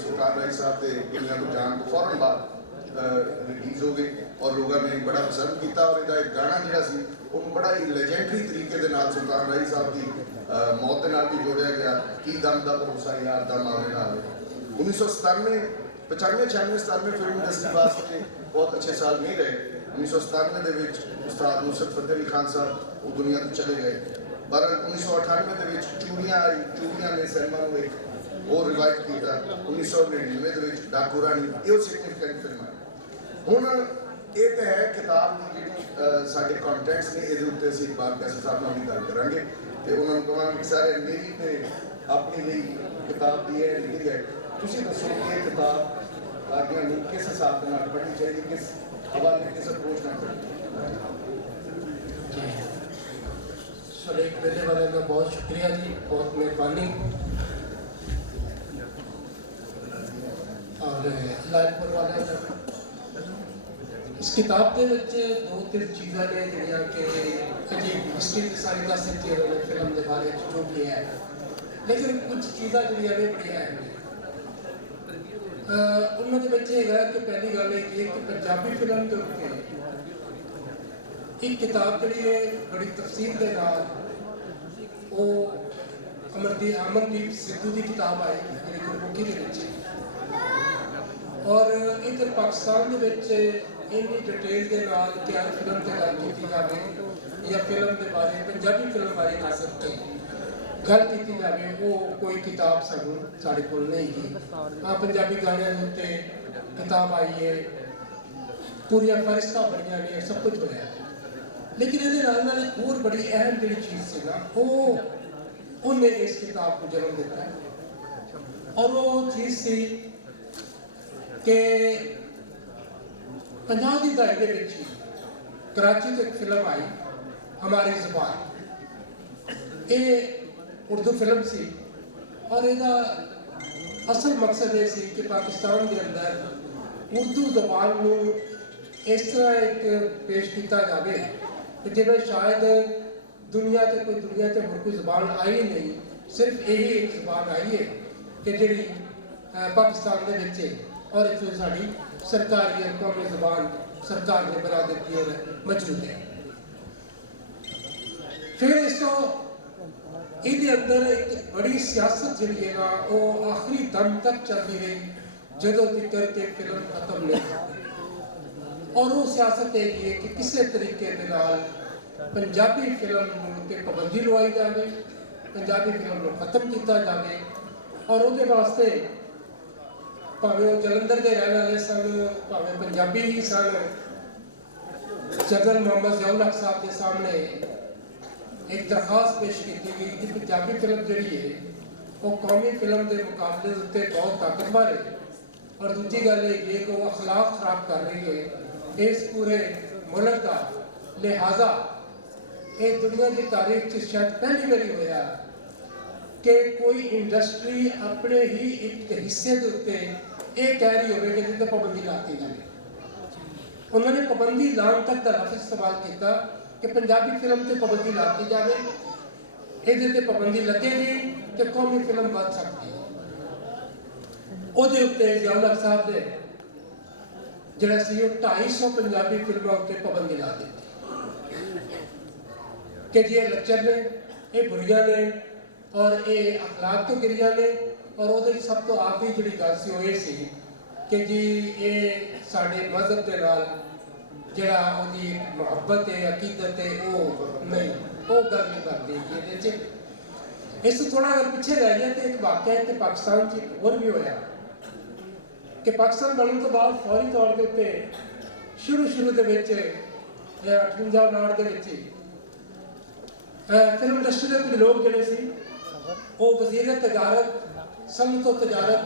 सुल्तान राय साहब के दुनिया को जान तो फौरन बाद रिलीज़ हो गई और लोगों ने बड़ा पसंद किया। और इसका एक गाना जोड़ा सी उन्होंने बड़ा ही लेजेंडरी तरीके के नाल सुल्तान राय साहब की मौत के नाल भी जोड़िया गया कि दम दा भरोसा यार दम आवे ना आवे। 1997 95 96 97 फिल्म इंडस्ट्री वास्ते बहुत अच्छे साल नहीं रहे। 1997 के उस्ताद नुसरत फतेह अली खान साहब वो दुनिया तो चले गए। पर 1998 के चूड़ियाँ आई, चूड़ियाँ ने सिनेमा को एक वो रिवाइव किया। 1999 के डाकू रानी ये सिग्निफिकेंट फिल्म है। हुण ये तो है किताब की जी साढ़े कॉन्टेंट्स ने ये उत्ते असीं इकबाल कैसर साहब नाल भी गल करांगे तो उन्होंने कहांगे सारे मेरी ने अपनी लिए किताब दी है लिखी है। तुसीं दसो कि ये किताब कारियां नूं किस हिसाब के नाल पढ़नी चाहिए, किस हवाले किस अप्रोच नाल पढ़नी। सर एक पहले वाले का बहुत शुक्रिया जी, बहुत मेहरबानी। और लालपुर वाले का इस किताब के दो तीन चीज़ा ने जड़िया कि अजीब हिस्ट्री सारी दस दी उन्होंने फिल्म के बारे में जो भी है, लेकिन कुछ चीज़ा जड़िया ने बड़िया है उन्होंने है कि पहली गल है कि पंजाबी फिल्म के उत्ते एक किताब जी है बड़ी तफसील के नाल वो अमनदीप सिद्धू की किताब आई मेरी गुरमुखी के और इधर पाकिस्तान के इन्नी डिटेल के नाल क्या फिल्म से गल की जाए या फिल्म के बारे पंजाबी फिल्म बारे खास करके गल की जाए वो कोई किताब सानू साढ़े कोल नहीं थी। हाँ पंजाबी गाने उत्ते किताब आई है, पूरी फरिश्ता बनिया ने सब कुछ होया, लेकिन ये एक होर बड़ी अहम जी चीज़ से ना वो उन्हें इस किताब को जन्म दिता और वो चीज़ सी कि 50 की दहाई के कराची तो एक फिल्म आई हमारी ज़बान, ये उर्दू फिल्म सी और इसका असल मकसद ये सी कि पाकिस्तान के अंदर उर्दू ज़बान को इस तरह एक पेश किया जाए कि जिन्हें शायद दुनिया से होर कोई ज़बान आई नहीं, सिर्फ यही एक ज़बान आई है कि जी पाकिस्तान के बच्चे और इतनी साड़ी सरकारी और कौमी ज़बान सरकार ने बना दी और मौजूद है। फिर इसको ये अंदर एक बड़ी सियासत जी है ना वो आखिरी दम तक चलती रही जो तक के फिल्म खत्म नहीं और वो सियासत है कि किसी तरीके के नाल पंजाबी फिल्म के पाबंदी लवाई जाए, पंजाबी फिल्म को खत्म किया जाए और वो वास्ते भावें जलंधर के रहने वाले सन भावें पंजाबी ही सन जनरल मोहम्मद ज़ियाउल हक साहब के सामने एक दरखास्त पेश की गई कि पंजाबी फिल्म जी है वो कौमी फिल्म के मुकाबले उत्ते बहुत ताकतवर है और दूसरी गल ये कि वो अखलाक खराब कर रही है इस पूरे मुल्क का, लिहाजा ये दुनिया की तारीख से शायद पहली बारी होया कि कोई इंडस्ट्री अपने ही एक हिस्से के उत्ते ये कह रही होगी कि जिससे पाबंदी लाती जाए। उन्होंने पाबंदी लाने तक का लफ्ज़ इस्तेमाल किया कि पंजाबी फिल्म से पाबंदी लाती जाए, ये पाबंदी लगेगी तो कौमी फिल्म बच सकती है। ਉਹਦੇ ਉੱਤੇ ज़ियाउल हक साहब ने ਜਿਹੜਾ ਸੀ ਉਹ 250 पंजाबी फिल्मों उत्ते पाबंदी ला दी कि जी ये लच्चर ने ये बुरियां ने और ये अखलाक तो गिरिया ने और वो सब तो आखिरी जी गल सी वो ये सी कि जी ये साडे मजहब के नाल जिहड़ा उहदी मुहब्बत है अकीदत है वो नहीं वो गल नहीं करती। इस थोड़ा अगर पिछे रह गया तो एक वाकया है पाकिस्तान च होर भी होया कि पाकिस्तान बनने तो बाद फौरी तौर के उत्ते शुरू के 58 के फिल्म इंडस्ट्री के कुछ लोग जोड़े सी वो वज़ीर तजारत सनअत और तजारत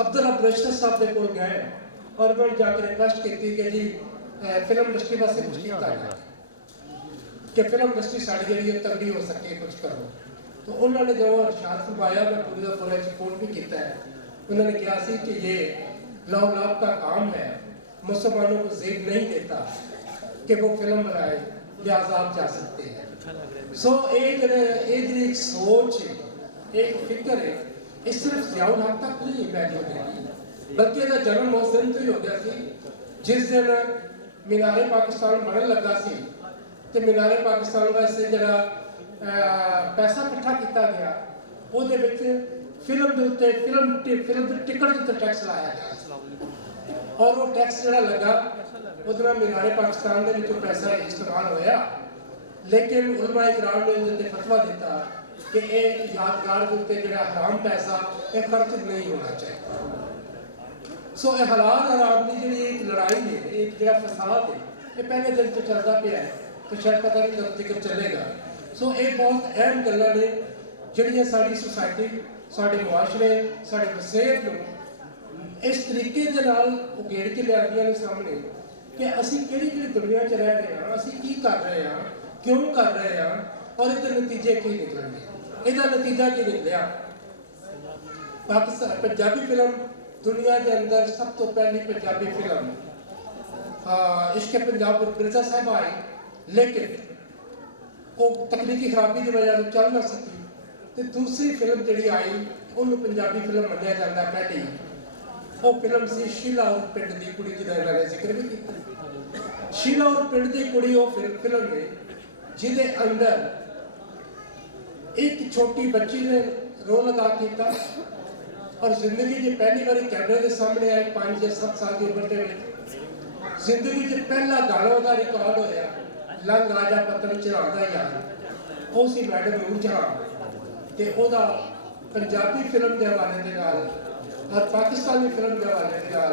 अब्दुल्ला बरेस्टर साहब के कोल गए और उन्होंने जाकर रिक्वेस्ट की कि जी फिल्म इंडस्ट्री वास्ते कुछ किया जाए कि फिल्म इंडस्ट्री साड़ी जी तगड़ी हो सके, कुछ करो। तो उन्होंने जो इरशाद फरमाया मैं पूरा पूरा सपोर्ट भी किया है। उन्होंने कहा सी कि ये लौ लाभ का काम है, मुसलमानों को ज़ेब नहीं देता कि वो फिल्म बनाए, लिहाजा आप जा सकते हैं। सो एक सोच है, एक फिक्र है, ਇਹ ਸਿਰਫ ਜ਼ਿਆਉਲ ਹੱਕ ਤੱਕ ਨਹੀਂ ਮੌਜੂਦ ਹੈ, ਬਲਕਿ ਇਹਦਾ ਜਨਮ ਉਸ ਦਿਨ ਤੋਂ ਹੀ ਹੋ ਗਿਆ ਸੀ ਜਿਸ ਦਿਨ ਮੀਨਾਰੇ ਪਾਕਿਸਤਾਨ ਬਣਨ ਲੱਗਾ ਸੀ ਤੇ ਮੀਨਾਰੇ ਪਾਕਿਸਤਾਨ ਵਾਸਤੇ ਜਿਹੜਾ ਪੈਸਾ ਇਕੱਠਾ ਕੀਤਾ ਗਿਆ ਉਹਦੇ ਵਿੱਚ ਫਿਲਮ ਦੇ ਉੱਤੇ ਫਿਲਮ ਦੀ ਟਿਕਟ ਦੇ ਉੱਤੇ ਟੈਕਸ ਲਾਇਆ ਗਿਆ ਔਰ ਉਹ ਟੈਕਸ ਜਿਹੜਾ ਲੱਗਾ ਉਹਦੇ ਨਾਲ ਮੀਨਾਰੇ ਪਾਕਿਸਤਾਨ ਦੇ ਵਿੱਚੋਂ ਪੈਸਾ ਇਸਤੇਮਾਲ ਹੋਇਆ। ਲੇਕਿਨ ਉਲਮਾ ਇਕਰਾਮ ਨੇ ਉਹਦੇ ਉੱਤੇ ਫਤਵਾ ਦਿੱਤਾ ਕਿ ਇਹ ਯਾਦਗਾਰ ਦੇ ਉੱਤੇ ਜਿਹੜਾ ਹਰਾਮ ਪੈਸਾ ਇਹ ਖਰਚ ਨਹੀਂ ਹੋਣਾ ਚਾਹੀਦਾ। ਸੋ ਇਹ ਹਲਾਲ ਹਰਾਮ ਦੀ ਜਿਹੜੀ ਇੱਕ ਲੜਾਈ ਹੈ, ਇੱਕ ਜਿਹੜਾ ਫਸਾਦ ਹੈ, ਇਹ ਪਹਿਲੇ ਦਿਨ ਤੋਂ ਚੱਲਦਾ ਪਿਆ ਹੈ ਤੇ ਸ਼ਾਇਦ ਪਤਾ ਨਹੀਂ ਕਦੋਂ ਤੱਕ ਚੱਲੇਗਾ। ਸੋ ਇਹ ਬਹੁਤ ਅਹਿਮ ਗੱਲਾਂ ਨੇ ਜਿਹੜੀਆਂ ਸਾਡੀ ਸੁਸਾਇਟੀ, ਸਾਡੇ ਮੁਆਸ਼ਰੇ, ਸਾਡੇ ਵਸੇਬ ਨੂੰ ਇਸ ਤਰੀਕੇ ਦੇ ਨਾਲ ਉਗੇੜ ਕੇ ਲਿਆਉਂਦੀਆਂ ਨੇ ਸਾਹਮਣੇ ਕਿ ਅਸੀਂ ਕਿਹੜੀ ਦੁਨੀਆ 'ਚ ਰਹਿ ਰਹੇ ਹਾਂ, ਅਸੀਂ ਕੀ ਕਰ ਰਹੇ ਹਾਂ, ਕਿਉਂ ਕਰ ਰਹੇ ਹਾਂ ਔਰ ਇਹਦੇ ਨਤੀਜੇ ਕੀ ਨਿਕਲਣਗੇ। ਇਹਦਾ ਨਤੀਜਾ ਕੀ ਨਿਕਲਿਆ? ਪਾਕਿਸਤਾਨ ਪੰਜਾਬੀ ਫਿਲਮ ਦੁਨੀਆ ਦੇ ਅੰਦਰ ਸਭ ਤੋਂ ਪਹਿਲੀ ਪੰਜਾਬੀ ਫਿਲਮ ਇਸ਼ਕ ਪੰਜਾਬ ਮਿਰਜ਼ਾ ਸਾਹਿਬ आई, लेकिन वो तकनीकी खराबी की वजह से चल ना सकी तो दूसरी फिल्म जी आई उन्होंने पंजाबी फिल्म मनिया जाता पहली वो फिल्म सी शीला और पिंड की कुड़ी जिहदा इन्हां ने जिक्र भी किया। शीला और पिंड की कुड़ी वो फिल्म है जिहदे अंदर एक छोटी बच्ची ने रोल अदा किया और जिंदगी की पहली बार कैमरे के सामने आई 5 या 7 साल की उम्र के जिंदगी के पहला गाना का रिकॉर्ड होया लंग राजा पत्तन चढ़ाता यार वो सी मैडम नूर जहां ते ओदा पंजाबी फिल्म के हवाले के नाल और पाकिस्तानी फिल्म के हवाले के नाल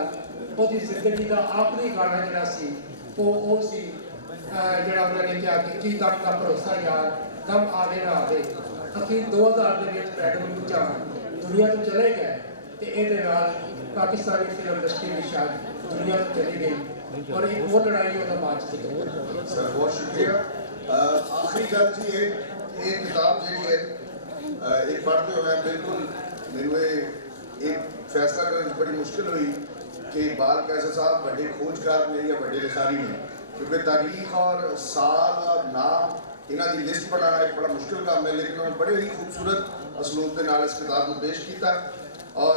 ओदी जिंदगी का आखिरी गाना जिहड़ा सी वो सी जिहड़ा उन्होंने कहा कि दम का भरोसा यार दम आवे ना आवे। अखीर 2000 के विच मैडम नूर जहां दुनिया तो चले गए ते इहदे नाल पाकिस्तानी फिल्म इंडस्ट्री भी शायद दुनिया तो चली गई और एक और लड़ाई होता बाद सर बहुत शुक्रिया। आखिरी गल जी ये किताब जी है एक पढ़ते हुए बिल्कुल मेरे एक फैसला करने में बड़ी मुश्किल हुई कि इकबाल कैसर साहब बड़े खोजकार ने या बड़े लिखारी ने, क्योंकि तारीख और साल और नाम इन्हों की लिस्ट बनाना एक बड़ा मुश्किल काम है, लेकिन उन्होंने बड़े ही खूबसूरत असलूब के नाल इस किताब को पेश किया। और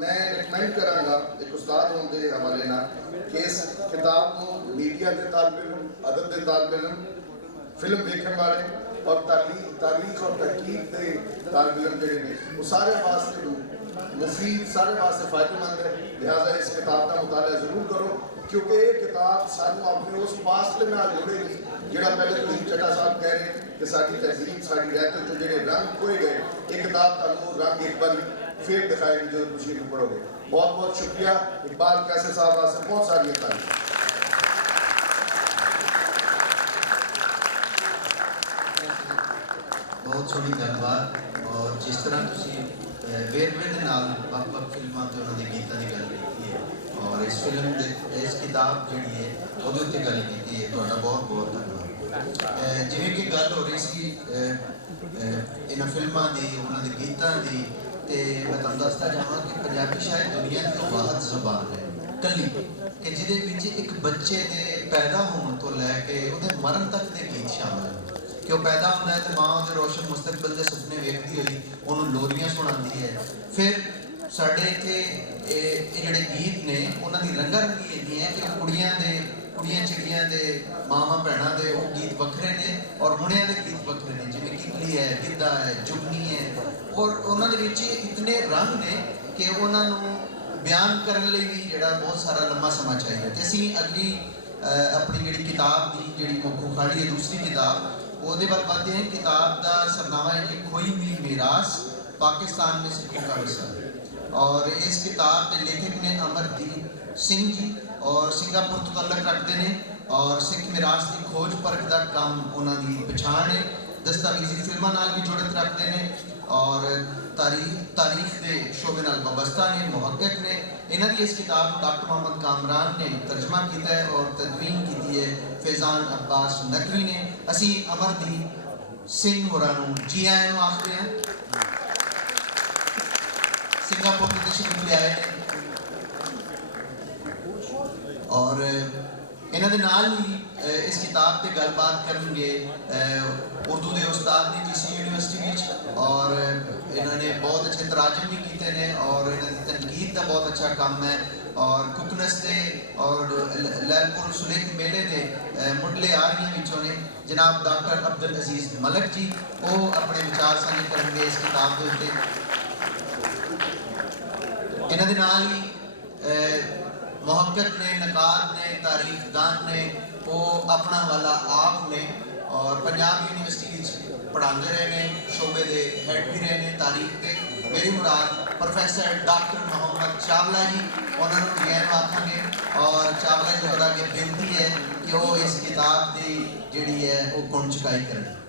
मैं रिकमेंड कराँगा एक उस्ताद होने के हवाले ना कि इस किताब को मीडिया के तालब इल्म, अदब के तालब इल्म, फिल्म देखने वाले और तारीख और तहकीक के तालब इल्म जोड़े ने वो सारे वास्ते मुफीद, सारे वास्ते फ़ायदेमंद है। लिहाजा इस किताब का मुताला ज़रूर करो क्योंकि ये किताब सानू अपने उस फासले में जोड़ेगी जिहड़ा पहले तो चट्टा साहब कह रहे कि साडी तहजीब, साडी रहत जो जिहड़े रंग खोए गए, ये किताब तुहानू रंग एक बार फिर दिखाएगी जो तुम इन्हें पढ़ोगे। बहुत बहुत शुक्रिया। इकबाल कैसर साहब वास्ते बहुत सारी तारीफ। बहुत सोहनी गलबात और जिस तरह तुम वेरवे के नाल वक्-वक् फिल्मां ते उन्हां दे गीतां दी गल कीती है और इस फिल्म दे इस किताब जिहड़ी है ਉਹਦੇ ਉੱਤੇ ਗੱਲ ਕੀਤੀ ਹੈ, ਤੁਹਾਡਾ ਬਹੁਤ ਬਹੁਤ ਧੰਨਵਾਦ। ਜਿਵੇਂ ਕਿ ਗੱਲ ਹੋ ਰਹੀ ਸੀ ਇਹਨਾਂ ਫਿਲਮਾਂ ਦੀ, ਉਹਨਾਂ ਦੇ ਗੀਤਾਂ ਦੀ, ਤੇ ਮੈਂ ਤੁਹਾਨੂੰ ਦੱਸਦਾ ਜਾਵਾਂ ਕਿ ਪੰਜਾਬੀ ਸ਼ਾਇਦ ਦੁਨੀਆ ਦੀ ਉਹ ਵਾਹਦ ਜ਼ੁਬਾਨ ਹੈ ਕੱਲੀ ਕਿ ਜਿਹਦੇ ਵਿੱਚ ਇੱਕ ਬੱਚੇ ਦੇ ਪੈਦਾ ਹੋਣ ਤੋਂ ਲੈ ਕੇ ਉਹਦੇ ਮਰਨ ਤੱਕ ਦੇ ਗੀਤ ਸ਼ਾਮਲ ਹਨ। ਕਿ ਉਹ ਪੈਦਾ ਹੁੰਦਾ ਹੈ ਤੇ ਮਾਂ ਉਹਦੇ ਰੋਸ਼ਨ ਮੁਸਤਕਬਲ ਦੇ ਸੁਪਨੇ ਵੇਖਦੀ ਹੋਈ ਉਹਨੂੰ ਲੋਰੀਆਂ ਸੁਣਾਉਂਦੀ ਹੈ। ਫਿਰ ਸਾਡੇ ਇੱਥੇ ਇਹ ਜਿਹੜੇ ਗੀਤ ਨੇ ਉਹਨਾਂ ਦੀ ਰੰਗਾ ਰੰਗੀ ਇੰਨੀ ਹੈ ਕਿ ਕੁੜੀਆਂ ਚਿੜੀਆਂ ਦੇ ਮਾਵਾਂ ਭੈਣਾਂ ਦੇ ਉਹ ਗੀਤ ਵੱਖਰੇ ਨੇ ਔਰ ਮੁੰਡਿਆਂ ਦੇ ਗੀਤ ਵੱਖਰੇ ਨੇ, ਜਿਵੇਂ ਕਿਕਲੀ ਹੈ, ਗਿੱਧਾ ਹੈ, ਜੁਗਨੀ ਹੈ ਔਰ ਉਹਨਾਂ ਦੇ ਵਿੱਚ ਇਤਨੇ ਰੰਗ ਨੇ ਕਿ ਉਹਨਾਂ ਨੂੰ ਬਿਆਨ ਕਰਨ ਲਈ ਵੀ ਜਿਹੜਾ ਬਹੁਤ ਸਾਰਾ ਲੰਮਾ ਸਮਾਂ ਚਾਹੀਦਾ। ਤੇ ਅਸੀਂ ਅਗਲੀ अपनी जी किताब की जी मुख्य खाड़ी है दूसरी किताब वो बढ़ते हैं। किताब का सरनामा है जी खोई हुई मीरास पाकिस्तान में सिखों का विरसा, और इस किताब के लेखक ने अमरदीप सिंह जी और सिंगापुर तो तलक रखते हैं और सिख मिरास की खोज परख का काम उन्होंने पछाण है। दस्तावेजी फिल्मों नाल भी जुड़त रखते हैं और तारीख के शोबे नाल वाबस्ता ने मुहक्किक ने। इन्हों की इस किताब डॉक्टर मोहम्मद कामरान ने तर्जमा किया है और तदवीन की है फैजान अब्बास नकवी ने। असी अमरदीप सिंह होरां नूं जी आए आखते हैं, सिंगापुर के तशरीफ ले आए हैं और इन्हों के नाल ही इस किताब से गलबात करेंगे उर्दू के उस्ताद ने जीसी यूनिवर्सिटी में, और इन्होंने बहुत अच्छे तराजम भी किए हैं और इन्होंने तनकीद का बहुत अच्छा काम है। और कुकनस के और लैलपुर सुलेख मेले के मुढ़ले आरियां विचों ने जनाब डॉक्टर अब्दुल अजीज मलक जी, वो अपने विचार साझे करेंगे इस किताब के उत्ते। इन्हों के नाल ही मुहक्किक ने, नकाद ने, तारीखदान ने, वो अपना वाला आप ने और पंजाब यूनिवर्सिटी पढ़ाते रहे हैं, शोबे के हैड भी रहे हैं तारीख के। मेरी मुराद प्रोफैसर डॉक्टर मोहम्मद चावला जी, उन्होंने जैन आखांगे और चावला जी होर अगे बेनती है कि वो इस किताब की जिहड़ी है वो गुण चुकाई करें।